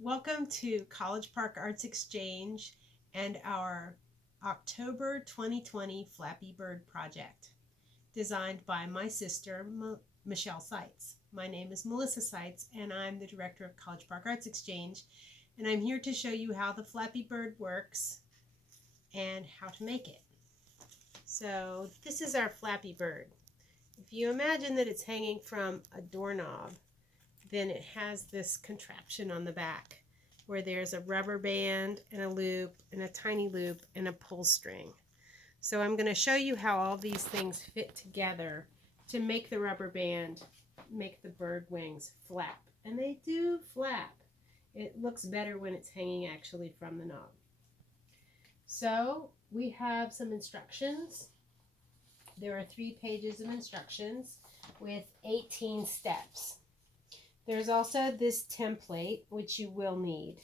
Welcome to College Park Arts Exchange and our October 2020 Flappy Bird project, designed by my sister, Michelle Seitz. My name is Melissa Seitz, and I'm the director of College Park Arts Exchange, and I'm here to show you how the Flappy Bird works and how to make it. So this is our Flappy Bird. If you imagine that it's hanging from a doorknob, then it has this contraption on the back where there's a rubber band and a loop and a tiny loop and a pull string. So I'm going to show you how all these things fit together to make the rubber band make the bird wings flap. And they do flap. It looks better when it's hanging actually from the knob. So we have some instructions. There are 3 pages of instructions with 18 steps. There's also this template, which you will need.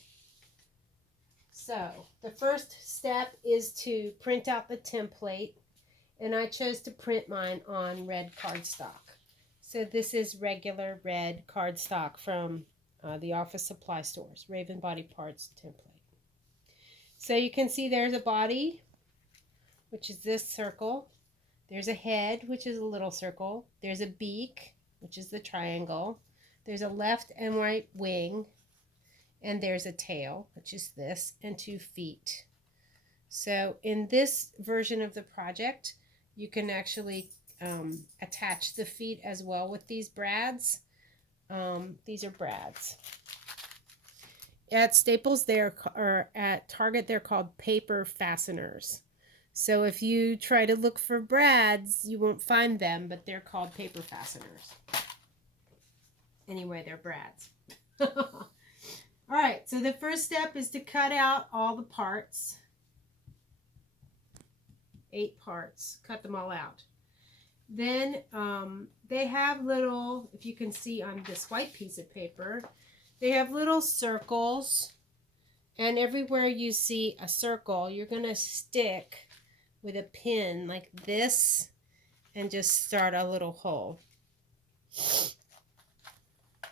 So the first step is to print out the template, and I chose to print mine on red cardstock. So this is regular red cardstock from the office supply stores, Raven Body Parts template. So you can see there's a body, which is this circle. There's a head, which is a little circle. There's a beak, which is the triangle. There's a left and right wing, and there's a tail, which is this, and 2 feet. So in this version of the project, you can actually attach the feet as well with these brads. These are brads. At Staples, or at Target, they're called paper fasteners. So if you try to look for brads, you won't find them, but they're called paper fasteners. Anyway, they're brads. All right, so the first step is to cut out all the parts. 8 parts. Cut them all out. Then they have little, if you can see on this white piece of paper, they have little circles. And everywhere you see a circle, you're going to stick with a pin like this and just start a little hole.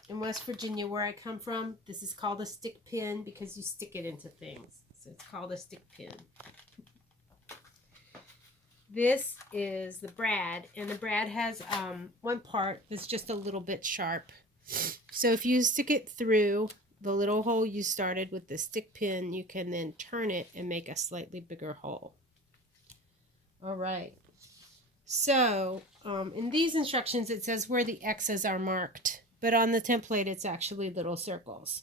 In West Virginia, where I come from, this is called a stick pin because you stick it into things. So it's called a stick pin. This is the brad, and the brad has one part that's just a little bit sharp. So if you stick it through the little hole you started with the stick pin, you can then turn it and make a slightly bigger hole. All right. So in these instructions, it says where the X's are marked. But on the template, it's actually little circles.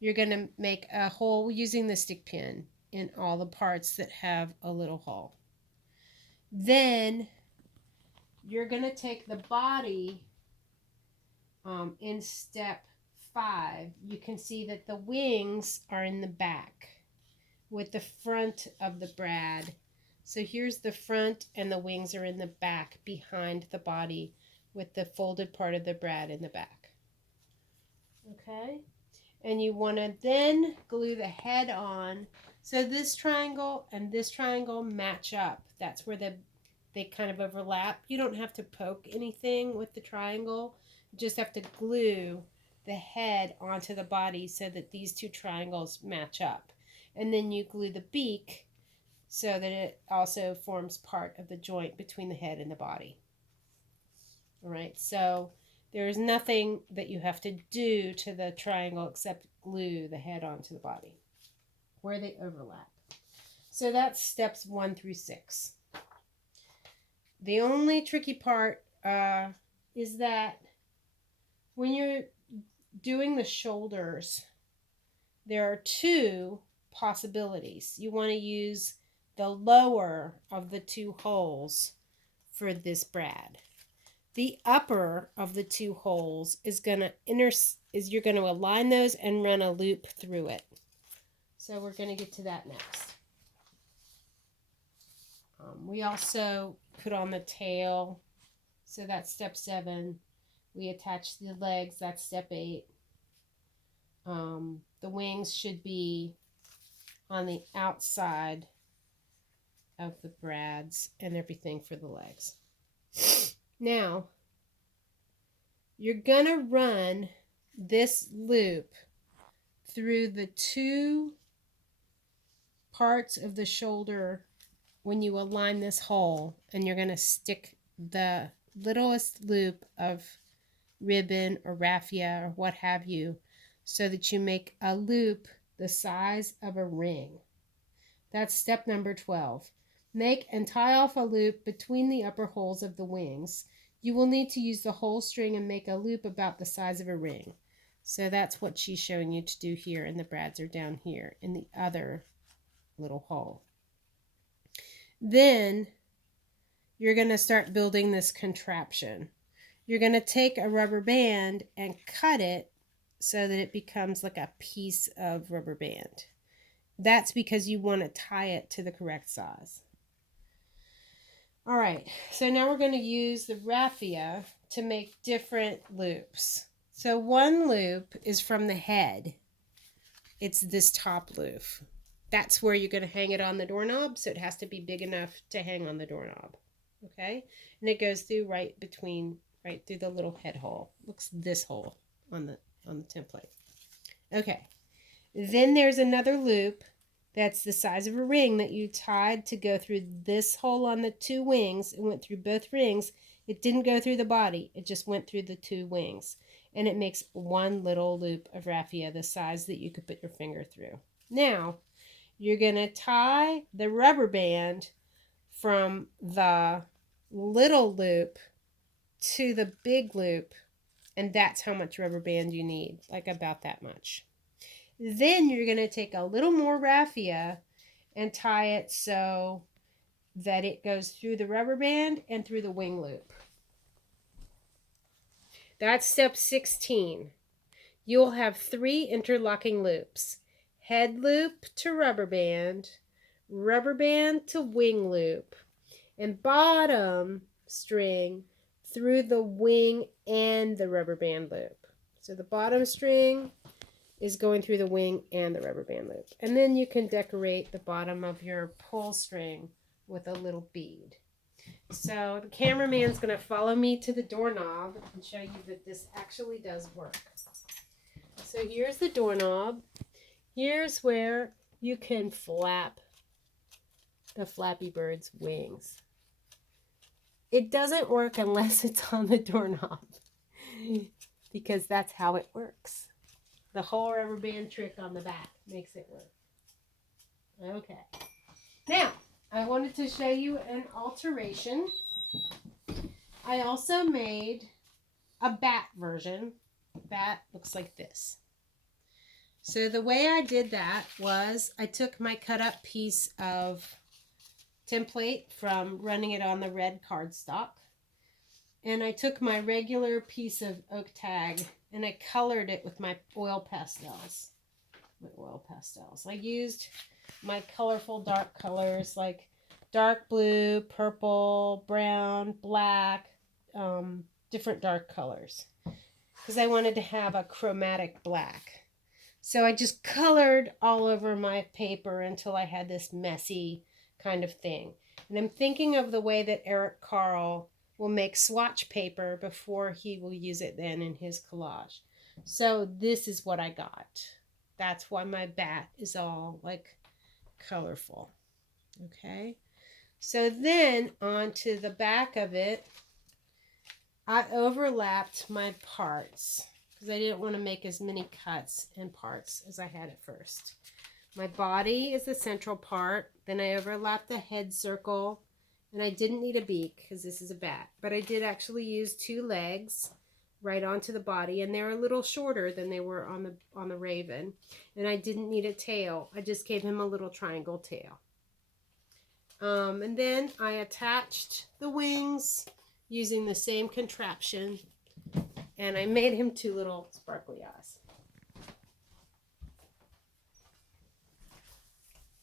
You're going to make a hole using the stick pin in all the parts that have a little hole. Then you're going to take the body in step 5. You can see that the wings are in the back with the front of the brad. So here's the front, and the wings are in the back behind the body with the folded part of the brad in the back. Okay, and you want to then glue the head on. So this triangle and this triangle match up. That's where they kind of overlap. You don't have to poke anything with the triangle. You just have to glue the head onto the body so that these 2 triangles match up. And then you glue the beak so that it also forms part of the joint between the head and the body. All right, so there is nothing that you have to do to the triangle except glue the head onto the body where they overlap. So that's steps 1 through 6. The only tricky part is that when you're doing the shoulders, there are 2 possibilities. You want to use the lower of the 2 holes for this brad. The upper of the 2 holes is you're going to align those and run a loop through it. So we're going to get to that next. We also put on the tail, so that's step 7. We attach the legs, that's step 8. The wings should be on the outside of the brads and everything for the legs. Now, you're going to run this loop through the two parts of the shoulder when you align this hole, and you're going to stick the littlest loop of ribbon or raffia or what have you, so that you make a loop the size of a ring. That's step number 12. Make and tie off a loop between the upper holes of the wings. You will need to use the whole string and make a loop about the size of a ring. So that's what she's showing you to do here, and the brads are down here in the other little hole. Then you're going to start building this contraption. You're going to take a rubber band and cut it so that it becomes like a piece of rubber band. That's because you want to tie it to the correct size. All right, so now we're going to use the raffia to make different loops. So one loop is from the head. It's this top loop. That's where you're going to hang it on the doorknob, so it has to be big enough to hang on the doorknob. Okay? And it goes through right through the little head hole. Looks this hole on the template. Okay. Then there's another loop that's the size of a ring that you tied to go through this hole on the two wings. It went through both rings. It didn't go through the body. It just went through the two wings. And it makes one little loop of raffia the size that you could put your finger through. Now, you're going to tie the rubber band from the little loop to the big loop, and that's how much rubber band you need, like about that much. Then you're going to take a little more raffia and tie it so that it goes through the rubber band and through the wing loop. That's step 16. You'll have 3 interlocking loops. Head loop to rubber band to wing loop, and bottom string through the wing and the rubber band loop. So the bottom string is going through the wing and the rubber band loop. And then you can decorate the bottom of your pull string with a little bead. So the cameraman's going to follow me to the doorknob and show you that this actually does work. So here's the doorknob. Here's where you can flap the Flappy Bird's wings. It doesn't work unless it's on the doorknob, because that's how it works. The whole rubber band trick on the back makes it work. Okay. Now, I wanted to show you an alteration. I also made a bat version. Bat looks like this. So the way I did that was I took my cut up piece of template from running it on the red cardstock, and I took my regular piece of oak tag and I colored it with my oil pastels. I used my colorful dark colors like dark blue, purple, brown, black, different dark colors, because I wanted to have a chromatic black. So I just colored all over my paper until I had this messy kind of thing. And I'm thinking of the way that Eric Carle will make swatch paper before he will use it then in his collage. So this is what I got. That's why my bat is all like colorful. Okay. So then onto the back of it, I overlapped my parts because I didn't want to make as many cuts and parts as I had at first. My body is the central part. Then I overlapped the head circle, and I didn't need a beak because this is a bat, but I did actually use 2 legs right onto the body, and they're a little shorter than they were on the raven. And I didn't need a tail. I just gave him a little triangle tail. And then I attached the wings using the same contraption, and I made him 2 little sparkly eyes.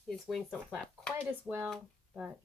His wings don't flap quite as well, but